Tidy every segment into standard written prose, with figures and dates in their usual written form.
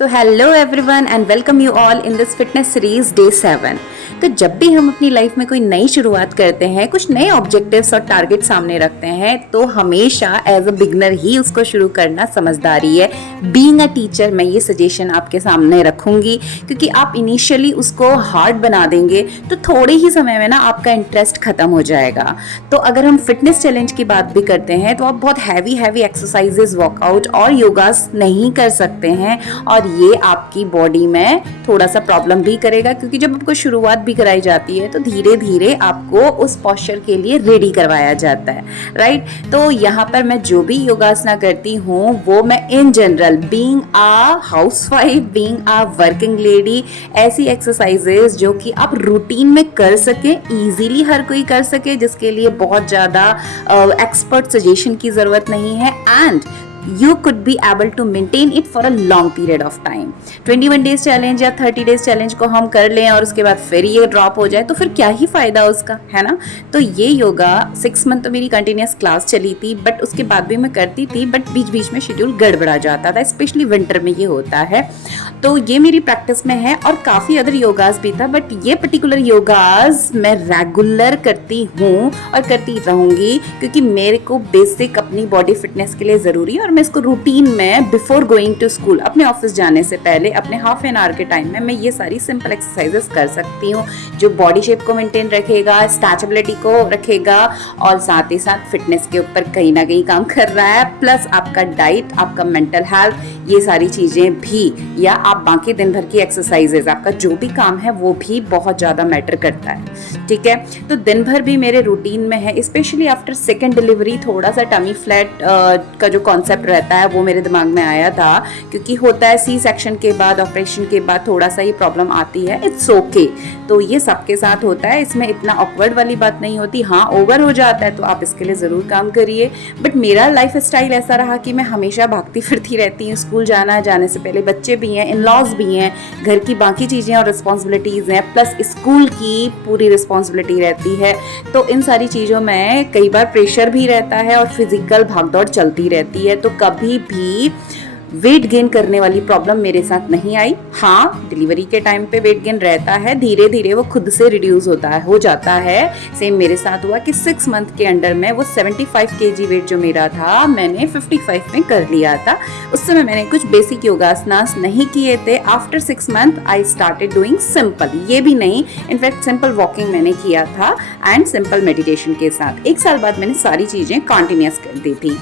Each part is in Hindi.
So hello everyone and welcome you all in this fitness series day 7। तो जब भी हम अपनी लाइफ में कोई नई शुरुआत करते हैं, कुछ नए ऑब्जेक्टिव्स और टारगेट सामने रखते हैं, तो हमेशा एज अ बिगनर ही उसको शुरू करना समझदारी है। बीइंग अ टीचर मैं ये सजेशन आपके सामने रखूंगी, क्योंकि आप इनिशियली उसको हार्ड बना देंगे तो थोड़े ही समय में ना आपका इंटरेस्ट खत्म हो जाएगा। तो अगर हम फिटनेस चैलेंज की बात भी करते हैं तो आप बहुत हैवी एक्सरसाइजेस, वर्कआउट और योगास नहीं कर सकते हैं, और ये आपकी बॉडी में थोड़ा सा प्रॉब्लम भी करेगा, क्योंकि जब आपको शुरुआत भी कराई जाती है तो धीरे धीरे आपको उस पोस्चर के लिए रेडी करवाया जाता है, राइट। तो यहाँ पर मैं जो भी योगासना करती हूँ वो मैं in general being a housewife, being a working lady, ऐसी एक्सरसाइजेस जो कि आप रूटीन में कर सके, इजीली हर कोई कर सके, जिसके लिए बहुत ज़्यादा एक्सपर्ट सजेशन की ज़रूरत नहीं है, and you could be able to maintain it for a long period of time। 21 days challenge या 30 days चैलेंज को हम कर लें और उसके बाद फिर ये ड्रॉप हो जाए तो फिर क्या ही फायदा उसका, है ना। तो ये योगा 6 मंथ तो मेरी कंटिन्यूस क्लास चली थी, बट उसके बाद भी मैं करती थी, बट बीच बीच में शेड्यूल गड़बड़ा जाता था, स्पेशली विंटर में ये होता है। तो ये मेरी प्रैक्टिस में है, और काफ़ी अदर योगास भी था, बट ये पर्टिकुलर योगास मैं रेगुलर करती हूँ और करती रहूँगी, क्योंकि मेरे को बेसिक अपनी बॉडी फिटनेस के लिए ज़रूरी है, और मैं इसको रूटीन में बिफोर गोइंग टू स्कूल, अपने ऑफिस जाने से पहले अपने हाफ एन आवर के टाइम में मैं ये सारी सिंपल एक्सरसाइजेस कर सकती हूँ, जो बॉडी शेप को मेंटेन रखेगा, स्ट्रेचेबिलिटी को रखेगा, और साथ ही साथ फिटनेस के ऊपर कहीं ना कहीं काम कर रहा है, प्लस आपका डाइट, आपका मेंटल हेल्थ, ये सारी चीज़ें भी, या आप बाकी दिन भर की एक्सरसाइजेज, आपका जो भी काम है वो भी बहुत ज़्यादा मैटर करता है, ठीक है। तो दिन भर भी मेरे रूटीन में है, स्पेशली आफ्टर सेकेंड डिलीवरी थोड़ा सा टमी फ्लैट का जो कॉन्सेप्ट रहता है वो मेरे दिमाग में आया था, क्योंकि होता है सी सेक्शन के बाद, ऑपरेशन के बाद थोड़ा सा ये प्रॉब्लम आती है, इट्स ओके। तो ये सबके साथ होता है, इसमें इतना ऑकवर्ड वाली बात नहीं होती। हाँ, ओवर हो जाता है तो आप इसके लिए ज़रूर काम करिए, बट मेरा लाइफ स्टाइल ऐसा रहा कि मैं हमेशा भागती फिरती रहती हूँ। स्कूल जाने से पहले बच्चे भी हैं, इन लॉज भी हैं, घर की बाकी चीज़ें और रिस्पॉन्सिबिलिटीज़ हैं, प्लस स्कूल की पूरी रिस्पॉन्सिबिलिटी रहती है। तो इन सारी चीज़ों में कई बार प्रेशर भी रहता है और फिजिकल भागदौड़ चलती रहती है, तो कभी भी वेट गेन करने वाली प्रॉब्लम मेरे साथ नहीं आई। हाँ, डिलीवरी के टाइम पे वेट गेन रहता है, धीरे धीरे वो खुद से रिड्यूस हो जाता है। सेम मेरे साथ हुआ कि 6 मंथ के अंडर में वो 75 kg वेट जो मेरा था मैंने 55 में कर लिया था। उस समय मैंने कुछ बेसिक योगासनास नहीं किए थे। After 6 month I started doing simple, ये भी नहीं, इनफैक्ट सिंपल वॉकिंग मैंने किया था एंड सिंपल मेडिटेशन के साथ। 1 साल बाद मैंने सारी चीज़ें कॉन्टिन्यूस कर दी थी।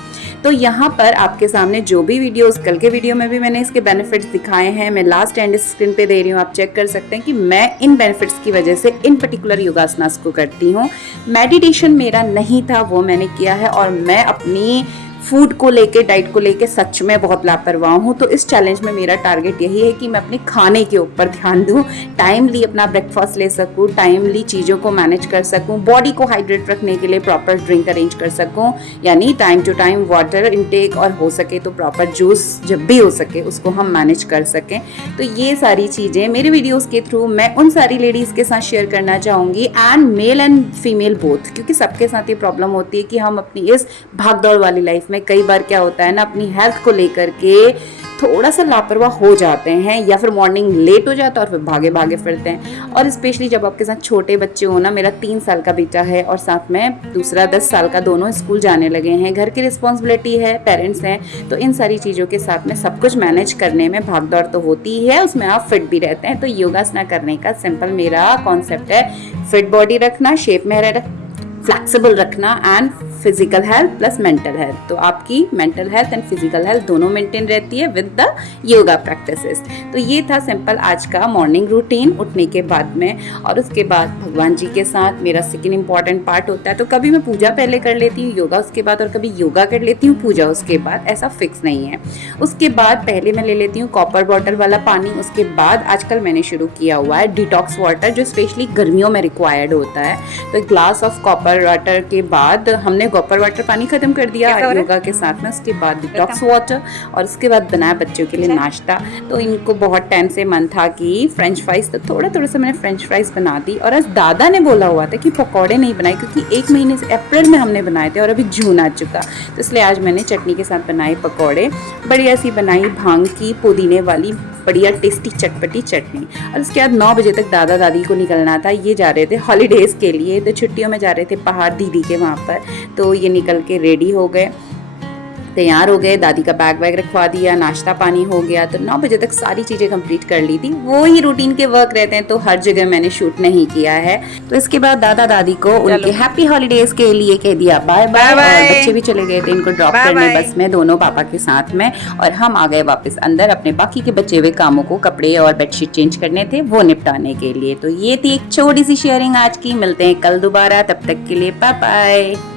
तो यहाँ पर आपके सामने जो भी वीडियोस, कल के वीडियो में भी मैंने इसके बेनिफिट्स दिखाए हैं, मैं लास्ट एंड स्क्रीन पे दे रही हूँ, आप चेक कर सकते हैं कि मैं इन बेनिफिट्स की वजह से इन पर्टिकुलर योगासनास को करती हूँ। मेडिटेशन मेरा नहीं था, वो मैंने किया है, और मैं अपनी फूड को लेके, डाइट को लेके सच में बहुत लापरवाह हूँ। तो इस चैलेंज में मेरा टारगेट यही है कि मैं अपने खाने के ऊपर ध्यान दूँ, टाइमली अपना ब्रेकफास्ट ले सकूँ, टाइमली चीज़ों को मैनेज कर सकूँ, बॉडी को हाइड्रेट रखने के लिए प्रॉपर ड्रिंक अरेंज कर सकूँ, यानी time to time water intake, और हो सके तो प्रॉपर जूस जब भी हो सके उसको हम मैनेज कर सकें। तो ये सारी चीज़ें मेरे वीडियोस के थ्रू मैं उन सारी लेडीज़ के साथ शेयर करना चाहूँगी, and male and female both, क्योंकि सबके साथ ये प्रॉब्लम होती है कि हम अपनी इस भागदौड़ वाली लाइफ में कई बार क्या होता है ना, अपनी हेल्थ को लेकर के थोड़ा सा लापरवाह हो जाते हैं, या फिर मॉर्निंग लेट हो जाता है और फिर भागे भागे फिरते हैं। और स्पेशली जब आपके साथ छोटे बच्चे हो ना, मेरा 3 साल का बेटा है और साथ में दूसरा 10 साल का, दोनों स्कूल जाने लगे हैं, घर की रिस्पॉन्सिबिलिटी है, पेरेंट्स हैं, तो इन सारी चीज़ों के साथ में सब कुछ मैनेज करने में भागदौड़ तो होती ही है, उसमें आप फिट भी रहते हैं। तो योगासना करने का सिंपल मेरा कॉन्सेप्ट है, फिट बॉडी रखना, शेप में फ्लेक्सिबल रखना, and physical health plus mental health. तो आपकी mental health and physical health दोनों मेंटेन रहती है विद द योगा प्रैक्टिसेस। तो ये था सिंपल आज का मॉर्निंग रूटीन उठने के बाद में। और उसके बाद भगवान जी के साथ मेरा सेकेंड इंपॉर्टेंट पार्ट होता है, तो कभी मैं पूजा पहले कर लेती हूँ, योगा उसके बाद, और कभी योगा कर लेती हूँ, पूजा उसके बाद, ऐसा फिक्स नहीं है। उसके बाद पहले मैं ले लेती हूँ कॉपर बॉटल वाला पानी, उसके बाद आजकल मैंने शुरू किया हुआ है डिटॉक्स वाटर, जो स्पेशली गर्मियों में रिक्वायर्ड होता है। तो ग्लास ऑफ कॉपर वाटर के बाद हमने गोपर वाटर पानी खत्म कर दिया योगा के साथ में, उसके बाद डिटॉक्स वाटर, और उसके बाद बनाया बच्चों के लिए नाश्ता। तो इनको बहुत टाइम से मन था कि फ्रेंच फ्राइज, तो थोड़ा थोड़ा सा मैंने फ्रेंच फ्राइज बना दी। और आज दादा ने बोला हुआ था कि पकौड़े नहीं बनाए, क्योंकि 1 महीने से अप्रैल में हमने बनाए थे और अभी जून आ चुका, तो इसलिए आज मैंने चटनी के साथ बनाए पकौड़े। बढ़िया सी बनाई भांग की पुदीने वाली बढ़िया टेस्टी चटपटी चटनी। और उसके बाद 9 बजे तक दादा दादी को निकलना था, ये जा रहे थे हॉलीडेज़ के लिए, तो छुट्टियों में जा रहे थे पहाड़ दीदी के वहाँ पर। तो ये निकल के रेडी हो गए, तैयार हो गए, दादी का बैग वैग रखवा दिया, नाश्ता पानी हो गया। तो 9 बजे तक सारी चीज़ें कंप्लीट कर ली थी। वो ही रूटीन के वर्क रहते हैं, तो हर जगह मैंने शूट नहीं किया है। तो इसके बाद दादा दादी को उनके हैप्पी हॉलीडेज के लिए कह दिया बाय बाय, और बच्चे भी चले गए थे इनको ड्रॉप करने बस में, दोनों पापा के साथ में। और हम आ गए वापस अंदर अपने बाकी के बचे हुए कामों को, कपड़े और बेडशीट चेंज करने थे वो निपटाने के लिए। तो ये थी एक छोटी सी शेयरिंग आज की। मिलते हैं कल दोबारा, तब तक के लिए बाय बाय।